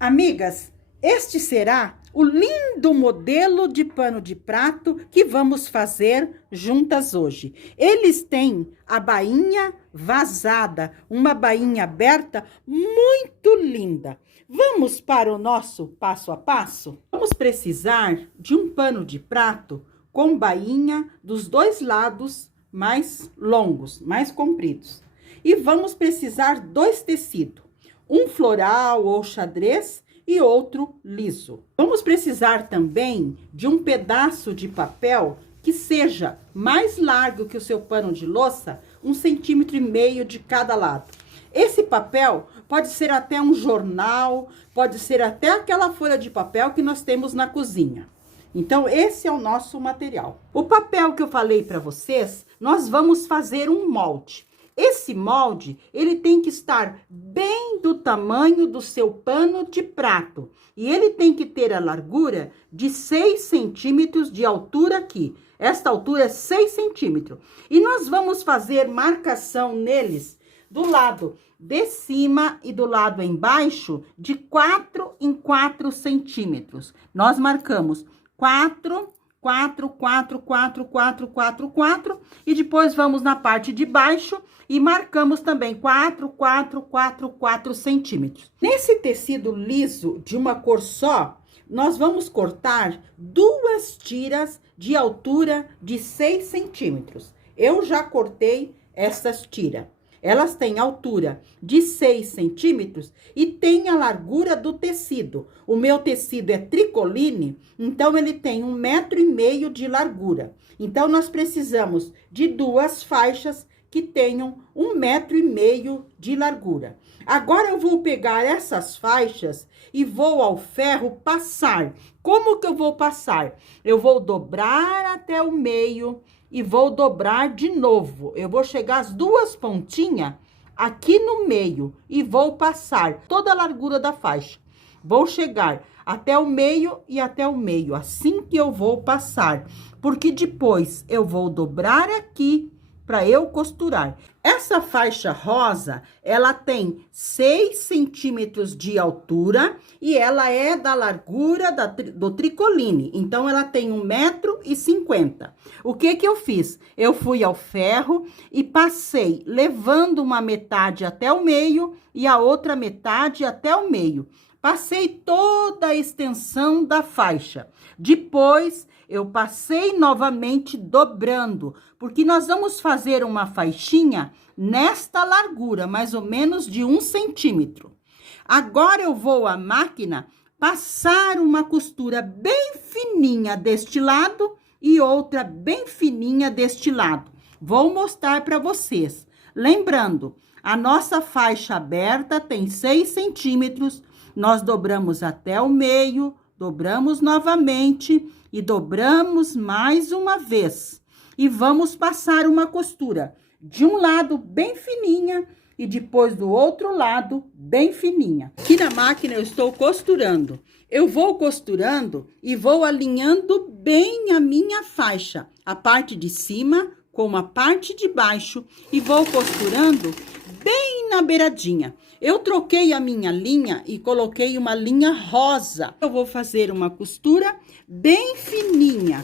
Amigas, este será o lindo modelo de pano de prato que vamos fazer juntas hoje. Eles têm a bainha vazada, uma bainha aberta muito linda. Vamos para o nosso passo a passo? Vamos precisar de um pano de prato com bainha dos dois lados mais longos, mais compridos. E vamos precisar dois tecidos. Um floral ou xadrez e outro liso. Vamos precisar também de um pedaço de papel que seja mais largo que o seu pano de louça, 1,5 cm de cada lado. Esse papel pode ser até um jornal, pode ser até aquela folha de papel que nós temos na cozinha. Então, esse é o nosso material. O papel que eu falei para vocês, nós vamos fazer um molde. Esse molde, ele tem que estar bem do tamanho do seu pano de prato. E ele tem que ter a largura de 6 centímetros de altura aqui. Esta altura é 6 centímetros. E nós vamos fazer marcação neles do lado de cima e do lado embaixo de 4 em 4 centímetros. Nós marcamos 4, 4, 4, 4, 4, 4, 4. E depois vamos na parte de baixo e marcamos também 4, 4, 4, 4 centímetros. Nesse tecido liso de uma cor só, nós vamos cortar 2 tiras de altura de 6 centímetros. Eu já cortei essas tiras. Elas têm altura de 6 centímetros e tem a largura do tecido. O meu tecido é tricoline, então ele tem 1,5 m de largura. Então, nós precisamos de 2 faixas que tenham 1,5 m de largura. Agora, eu vou pegar essas faixas e vou ao ferro passar. Como que eu vou passar? Eu vou dobrar até o meio e vou dobrar de novo. Eu vou chegar as 2 pontinhas aqui no meio e vou passar toda a largura da faixa. Vou chegar até o meio e até o meio, assim que eu vou passar, porque depois eu vou dobrar aqui para eu costurar. Essa faixa rosa, ela tem 6 centímetros de altura e ela é da largura do tricoline. Então, ela tem 1,50 m. O que eu fiz? Eu fui ao ferro e passei, levando uma metade até o meio e a outra metade até o meio. Passei toda a extensão da faixa. Depois, eu passei novamente dobrando, porque nós vamos fazer uma faixinha nesta largura, mais ou menos de 1 centímetro. Agora, eu vou à máquina passar uma costura bem fininha deste lado e outra bem fininha deste lado. Vou mostrar para vocês. Lembrando, a nossa faixa aberta tem 6 centímetros, nós dobramos até o meio, dobramos novamente e dobramos mais uma vez. E vamos passar uma costura de um lado bem fininha e depois do outro lado bem fininha. Aqui na máquina eu estou costurando. Eu vou costurando e vou alinhando bem a minha faixa, a parte de cima com a parte de baixo, e vou costurando bem na beiradinha. Eu troquei a minha linha e coloquei uma linha rosa. Eu vou fazer uma costura bem fininha,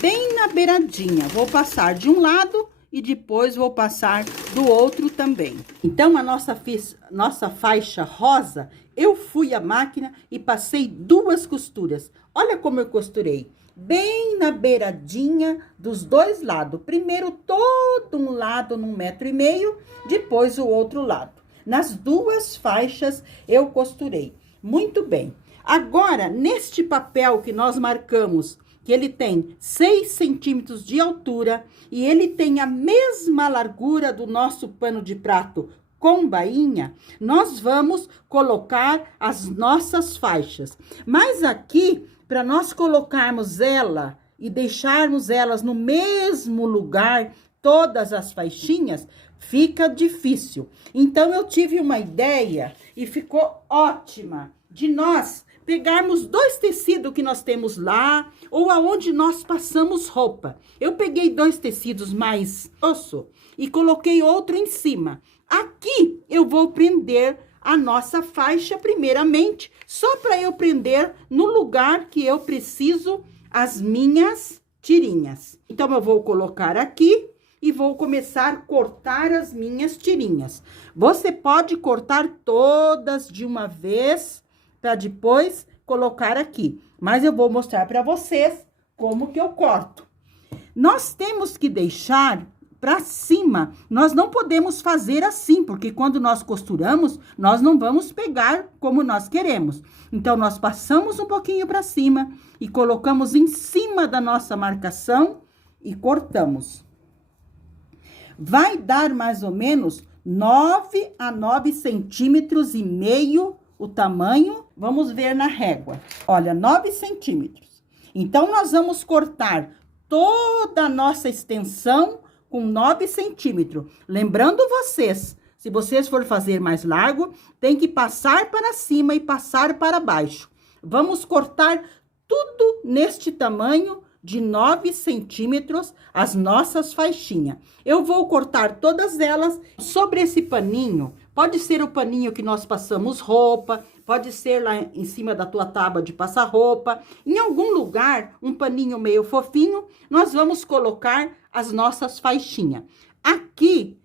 bem na beiradinha. Vou passar de um lado e depois vou passar do outro também. Então, a nossa faixa rosa, eu fui à máquina e passei 2 costuras. Olha como eu costurei. Bem na beiradinha dos dois lados. Primeiro, todo um lado num 1,5 m, depois o outro lado. Nas 2 faixas, eu costurei. Muito bem. Agora, neste papel que nós marcamos, que ele tem 6 centímetros de altura e ele tem a mesma largura do nosso pano de prato com bainha, nós vamos colocar as nossas faixas. Mas aqui, para nós colocarmos ela e deixarmos elas no mesmo lugar, todas as faixinhas, fica difícil. Então, eu tive uma ideia e ficou ótima de nós pegarmos 2 tecidos que nós temos lá ou aonde nós passamos roupa. Eu peguei 2 tecidos mais grosso e coloquei outro em cima. Aqui eu vou prender a nossa faixa primeiramente, só para eu prender no lugar que eu preciso as minhas tirinhas. Então, eu vou colocar aqui e vou começar a cortar as minhas tirinhas. Você pode cortar todas de uma vez, para depois colocar aqui. Mas eu vou mostrar para vocês como que eu corto. Nós temos que deixar para cima. Nós não podemos fazer assim, porque quando nós costuramos, nós não vamos pegar como nós queremos. Então, nós passamos um pouquinho para cima e colocamos em cima da nossa marcação e cortamos. Vai dar mais ou menos 9 a 9 centímetros e meio o tamanho. Vamos ver na régua. Olha, 9 centímetros. Então, nós vamos cortar toda a nossa extensão com 9 centímetros. Lembrando vocês, se vocês for fazer mais largo, tem que passar para cima e passar para baixo. Vamos cortar tudo neste tamanho de 9 centímetros, as nossas faixinhas. Eu vou cortar todas elas sobre esse paninho. Pode ser o paninho que nós passamos roupa, pode ser lá em cima da tua tábua de passar roupa. Em algum lugar, um paninho meio fofinho, nós vamos colocar as nossas faixinhas. Aqui,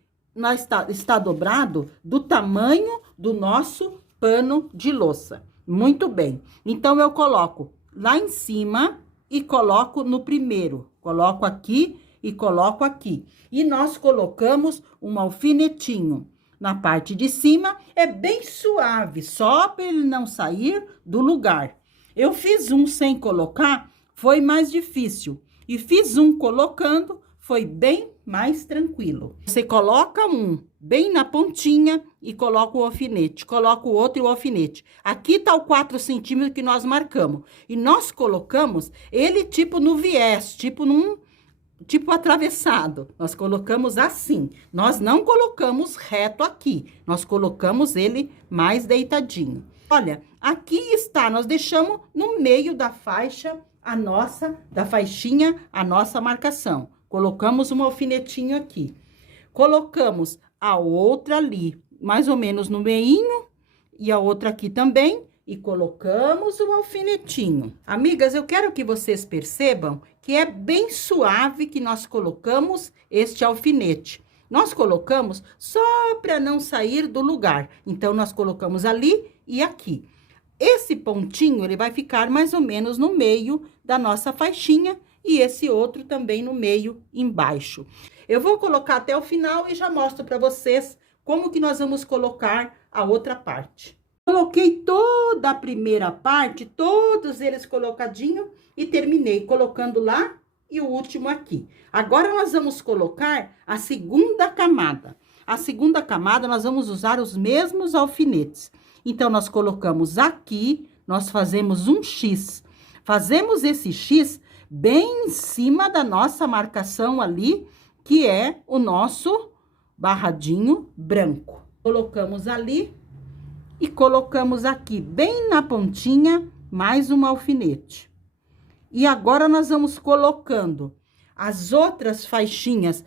está dobrado do tamanho do nosso pano de louça. Muito bem. Então, eu coloco lá em cima e coloco no primeiro. Coloco aqui e coloco aqui. E nós colocamos um alfinetinho na parte de cima. É bem suave, só para ele não sair do lugar. Eu fiz um sem colocar, foi mais difícil. E fiz um colocando, foi bem mais tranquilo. Você coloca um bem na pontinha e coloca o alfinete. Coloca o outro e o alfinete. Aqui tá o 4 centímetros que nós marcamos. E nós colocamos ele tipo no viés, tipo atravessado. Nós colocamos assim. Nós não colocamos reto aqui. Nós colocamos ele mais deitadinho. Olha, aqui está. Nós deixamos no meio da faixa da faixinha, a nossa marcação. Colocamos um alfinetinho aqui. Colocamos a outra ali, mais ou menos no meinho, e a outra aqui também, e colocamos o alfinetinho. Amigas, eu quero que vocês percebam que é bem suave que nós colocamos este alfinete. Nós colocamos só para não sair do lugar. Então, nós colocamos ali e aqui. Esse pontinho, ele vai ficar mais ou menos no meio da nossa faixinha, e esse outro também no meio, embaixo. Eu vou colocar até o final e já mostro para vocês como que nós vamos colocar a outra parte. Coloquei toda a primeira parte, todos eles colocadinho e terminei colocando lá e o último aqui. Agora, nós vamos colocar a segunda camada. A segunda camada, nós vamos usar os mesmos alfinetes. Então, nós colocamos aqui, nós fazemos um X. Fazemos esse X bem em cima da nossa marcação ali, que é o nosso barradinho branco. Colocamos ali e colocamos aqui, bem na pontinha, mais um alfinete. E agora, nós vamos colocando as outras faixinhas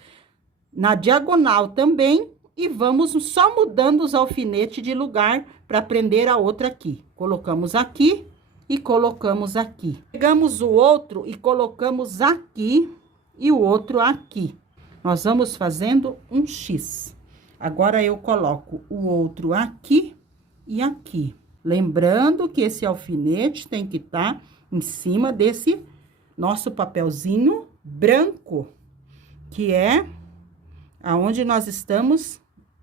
na diagonal também e vamos só mudando os alfinetes de lugar para prender a outra aqui. Colocamos aqui e colocamos aqui. Pegamos o outro e colocamos aqui e o outro aqui. Nós vamos fazendo um X. Agora, eu coloco o outro aqui e aqui. Lembrando que esse alfinete tem que estar em cima desse nosso papelzinho branco, que é aonde nós estamos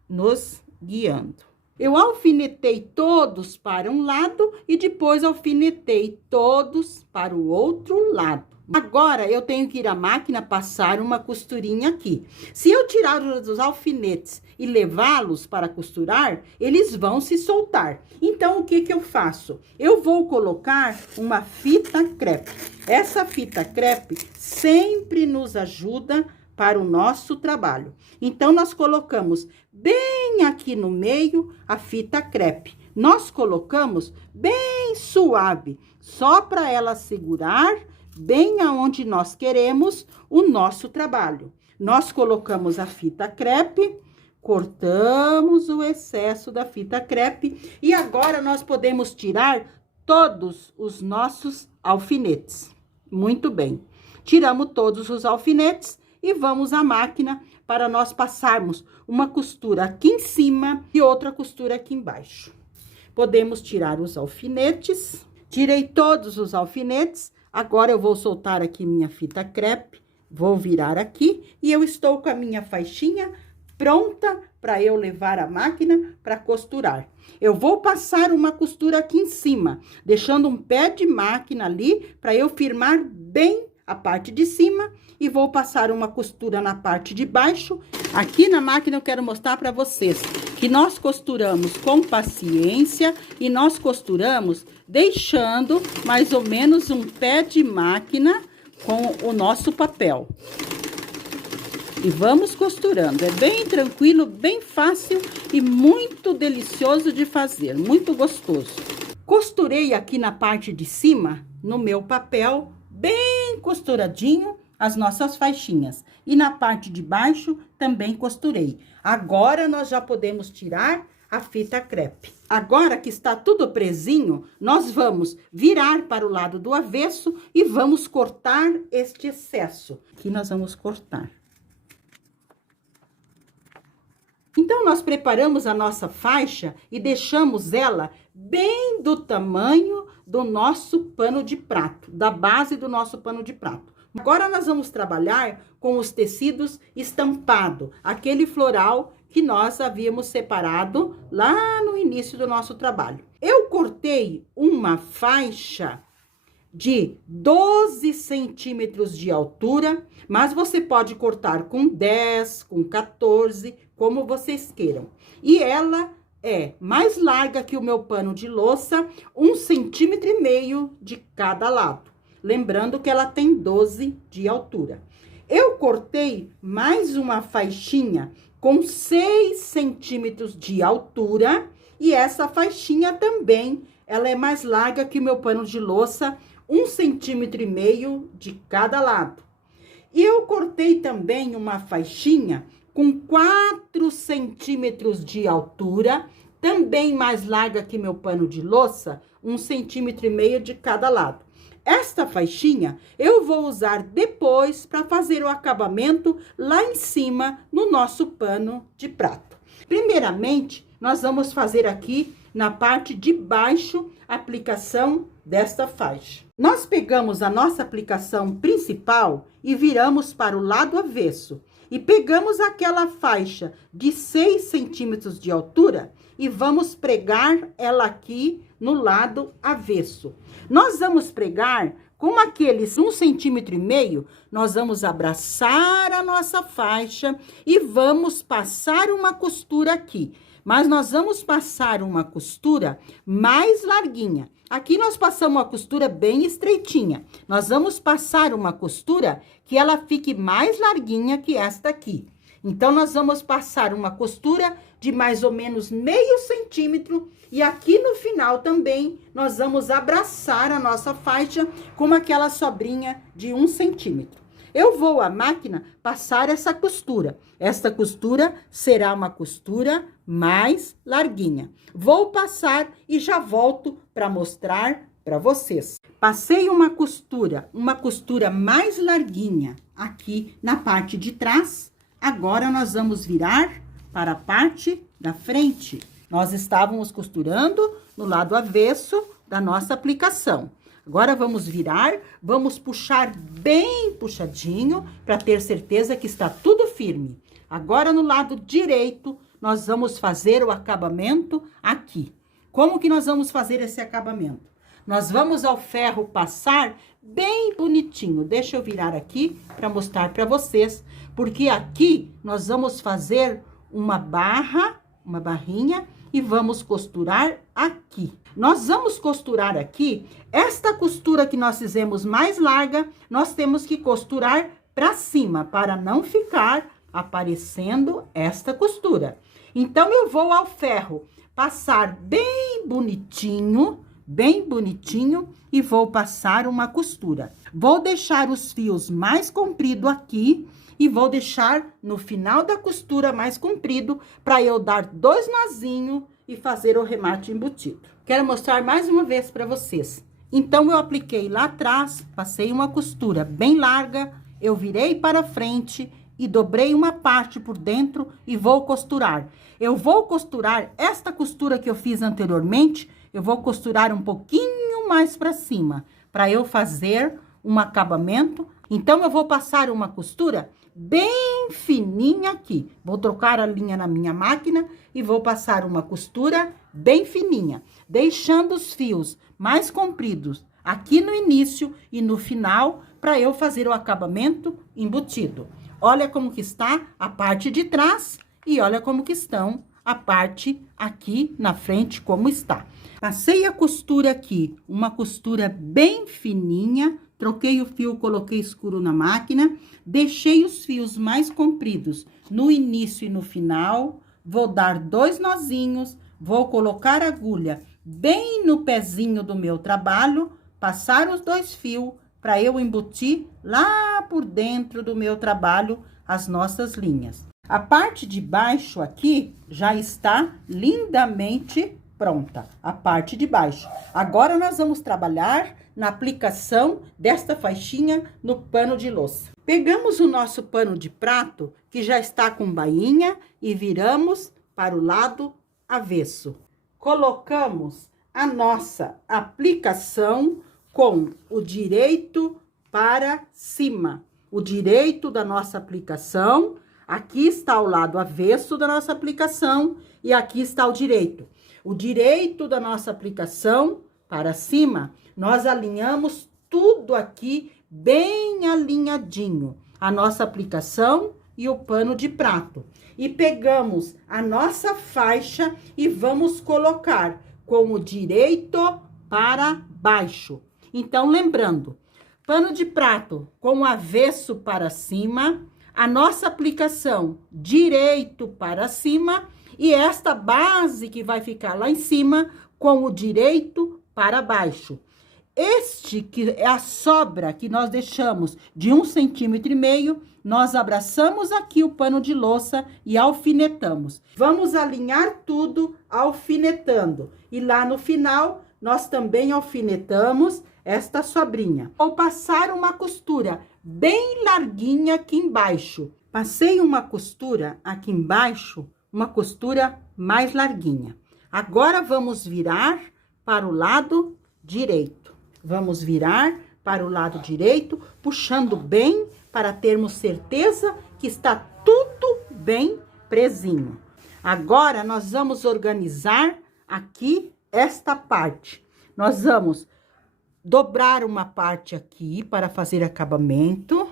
nos guiando. Eu alfinetei todos para um lado e depois alfinetei todos para o outro lado. Agora, eu tenho que ir à máquina passar uma costurinha aqui. Se eu tirar os alfinetes e levá-los para costurar, eles vão se soltar. Então, o que que eu faço? Eu vou colocar uma fita crepe. Essa fita crepe sempre nos ajuda para o nosso trabalho. Então, nós colocamos bem aqui no meio a fita crepe. Nós colocamos bem suave, só para ela segurar bem aonde nós queremos o nosso trabalho. Nós colocamos a fita crepe, cortamos o excesso da fita crepe e agora nós podemos tirar todos os nossos alfinetes. Muito bem. Tiramos todos os alfinetes e vamos à máquina para nós passarmos uma costura aqui em cima e outra costura aqui embaixo. Podemos tirar os alfinetes. Tirei todos os alfinetes. Agora eu vou soltar aqui minha fita crepe. Vou virar aqui e eu estou com a minha faixinha pronta para eu levar a máquina para costurar. Eu vou passar uma costura aqui em cima, deixando um pé de máquina ali para eu firmar bem a parte de cima e vou passar uma costura na parte de baixo. Aqui na máquina eu quero mostrar para vocês que nós costuramos com paciência e nós costuramos deixando mais ou menos um pé de máquina com o nosso papel. E vamos costurando, é bem tranquilo, bem fácil e muito delicioso de fazer, muito gostoso. Costurei aqui na parte de cima, no meu papel, bem costuradinho, as nossas faixinhas. E na parte de baixo também costurei. Agora nós já podemos tirar a fita crepe. Agora que está tudo presinho, nós vamos virar para o lado do avesso e vamos cortar este excesso. Aqui nós vamos cortar. Então, nós preparamos a nossa faixa e deixamos ela bem do tamanho do nosso pano de prato, da base do nosso pano de prato. Agora, nós vamos trabalhar com os tecidos estampado, aquele floral que nós havíamos separado lá no início do nosso trabalho. Eu cortei uma faixa de 12 centímetros de altura, mas você pode cortar com 10, com 14, como vocês queiram. E ela é mais larga que o meu pano de louça, 1,5 centímetros de cada lado. Lembrando que ela tem 12 de altura. Eu cortei mais uma faixinha com 6 centímetros de altura, e essa faixinha também, ela é mais larga que o meu pano de louça, 1,5 centímetros de cada lado. E eu cortei também uma faixinha com 4 centímetros de altura, também mais larga que meu pano de louça, 1,5 centímetros de cada lado. Esta faixinha eu vou usar depois para fazer o acabamento lá em cima no nosso pano de prato. Primeiramente, nós vamos fazer aqui na parte de baixo a aplicação desta faixa. Nós pegamos a nossa aplicação principal e viramos para o lado avesso. E pegamos aquela faixa de 6 centímetros de altura e vamos pregar ela aqui no lado avesso. Nós vamos pregar com aqueles 1,5 centímetros, nós vamos abraçar a nossa faixa e vamos passar uma costura aqui. Mas nós vamos passar uma costura mais larguinha. Aqui nós passamos uma costura bem estreitinha. Nós vamos passar uma costura que ela fique mais larguinha que esta aqui. Então, nós vamos passar uma costura de mais ou menos 0,5 centímetro. E aqui no final também, nós vamos abraçar a nossa faixa com aquela sobrinha de 1 centímetro. Eu vou à máquina passar essa costura. Esta costura será uma costura mais larguinha. Vou passar e já volto para mostrar para vocês. Passei uma costura mais larguinha aqui na parte de trás. Agora, nós vamos virar para a parte da frente. Nós estávamos costurando no lado avesso da nossa aplicação. Agora, vamos virar, vamos puxar bem puxadinho para ter certeza que está tudo firme. Agora, no lado direito, nós vamos fazer o acabamento aqui. Como que nós vamos fazer esse acabamento? Nós vamos ao ferro passar bem bonitinho. Deixa eu virar aqui para mostrar para vocês, porque aqui nós vamos fazer uma barrinha e vamos costurar aqui. Nós vamos costurar aqui, esta costura que nós fizemos mais larga, nós temos que costurar para cima, para não ficar aparecendo esta costura. Então, eu vou ao ferro passar bem bonitinho e vou passar uma costura. Vou deixar os fios mais compridos aqui e vou deixar no final da costura mais comprido para eu dar 2 nozinhos e fazer o remate embutido. Quero mostrar mais uma vez para vocês. Então, eu apliquei lá atrás, passei uma costura bem larga, eu virei para frente e dobrei uma parte por dentro e vou costurar. Eu vou costurar esta costura que eu fiz anteriormente, eu vou costurar um pouquinho mais para cima, para eu fazer um acabamento. Então, eu vou passar uma costura bem fininha aqui. Vou trocar a linha na minha máquina e vou passar uma costura bem fininha, deixando os fios mais compridos aqui no início e no final, para eu fazer o acabamento embutido. Olha como que está a parte de trás e olha como que estão a parte aqui na frente, como está. Passei a costura aqui, uma costura bem fininha, troquei o fio, coloquei escuro na máquina, deixei os fios mais compridos no início e no final, vou dar 2 nozinhos, vou colocar a agulha bem no pezinho do meu trabalho, passar os 2 fios para eu embutir lá por dentro do meu trabalho as nossas linhas. A parte de baixo aqui já está lindamente pronta, a parte de baixo. Agora, nós vamos trabalhar na aplicação desta faixinha no pano de louça. Pegamos o nosso pano de prato, que já está com bainha, e viramos para o lado avesso. Colocamos a nossa aplicação com o direito para cima. O direito da nossa aplicação, aqui está o lado avesso da nossa aplicação e aqui está o direito. O direito da nossa aplicação para cima, nós alinhamos tudo aqui bem alinhadinho. A nossa aplicação e o pano de prato. E pegamos a nossa faixa e vamos colocar com o direito para baixo. Então, lembrando, pano de prato com o avesso para cima, a nossa aplicação direito para cima e esta base que vai ficar lá em cima com o direito para baixo. Este que é a sobra que nós deixamos de 1,5 cm, nós abraçamos aqui o pano de louça e alfinetamos. Vamos alinhar tudo alfinetando. E lá no final, nós também alfinetamos esta sobrinha. Vou passar uma costura bem larguinha aqui embaixo. Passei uma costura aqui embaixo, uma costura mais larguinha. Agora, vamos virar para o lado direito. Vamos virar para o lado direito, puxando bem para termos certeza que está tudo bem presinho. Agora, nós vamos organizar aqui esta parte. Nós vamos dobrar uma parte aqui para fazer acabamento.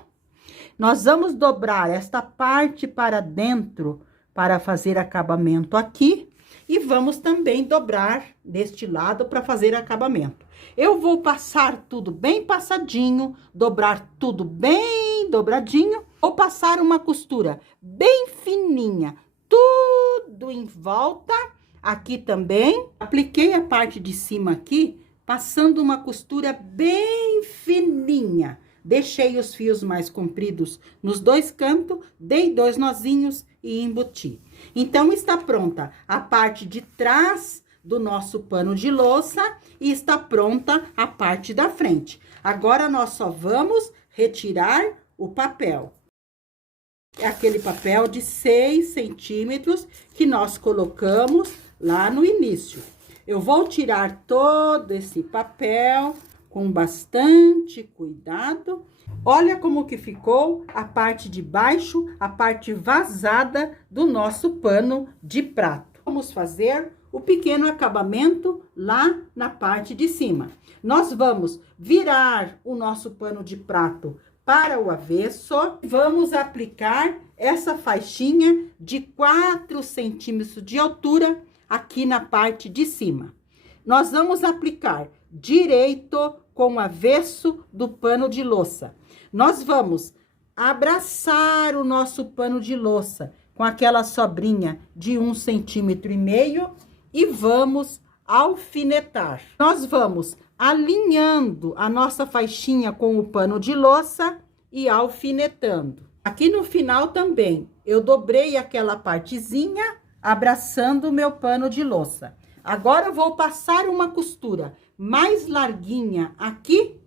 Nós vamos dobrar esta parte para dentro para fazer acabamento aqui. E vamos também dobrar deste lado para fazer acabamento. Eu vou passar tudo bem passadinho, dobrar tudo bem dobradinho. Vou passar uma costura bem fininha, tudo em volta. Aqui também, apliquei a parte de cima aqui, passando uma costura bem fininha. Deixei os fios mais compridos nos 2 cantos, dei 2 nozinhos e embuti. Então, está pronta a parte de trás do nosso pano de louça e está pronta a parte da frente. Agora, nós só vamos retirar o papel. É aquele papel de 6 centímetros que nós colocamos lá no início. Eu vou tirar todo esse papel com bastante cuidado. Olha como que ficou a parte de baixo, a parte vazada do nosso pano de prato. Vamos fazer o pequeno acabamento lá na parte de cima. Nós vamos virar o nosso pano de prato para o avesso. Vamos aplicar essa faixinha de 4 centímetros de altura aqui na parte de cima. Nós vamos aplicar direito com o avesso do pano de louça. Nós vamos abraçar o nosso pano de louça com aquela sobrinha de 1,5 centímetro e vamos alfinetar. Nós vamos alinhando a nossa faixinha com o pano de louça e alfinetando. Aqui no final também, eu dobrei aquela partezinha, abraçando o meu pano de louça. Agora eu vou passar uma costura mais larguinha aqui,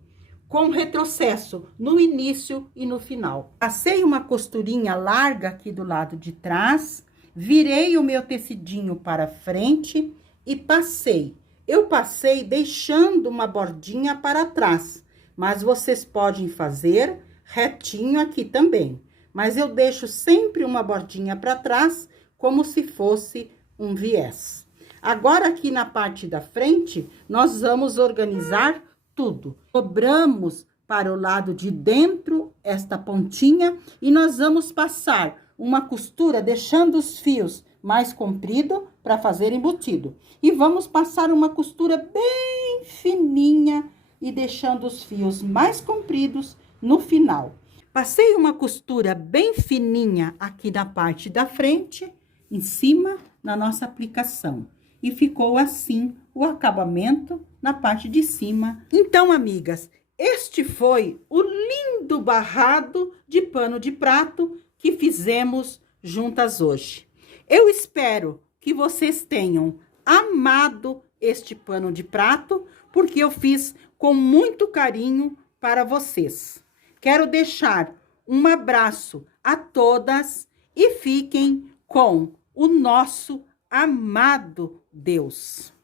com retrocesso no início e no final. Passei uma costurinha larga aqui do lado de trás, virei o meu tecidinho para frente e passei. Eu passei deixando uma bordinha para trás, mas vocês podem fazer retinho aqui também. Mas eu deixo sempre uma bordinha para trás, como se fosse um viés. Agora, aqui na parte da frente, nós vamos organizar tudo. Dobramos para o lado de dentro esta pontinha e nós vamos passar uma costura deixando os fios mais comprido para fazer embutido. E vamos passar uma costura bem fininha e deixando os fios mais compridos no final. Passei uma costura bem fininha aqui na parte da frente, em cima, na nossa aplicação. E ficou assim o acabamento na parte de cima. Então, amigas, este foi o lindo barrado de pano de prato que fizemos juntas hoje. Eu espero que vocês tenham amado este pano de prato, porque eu fiz com muito carinho para vocês. Quero deixar um abraço a todas e fiquem com o nosso amado Deus.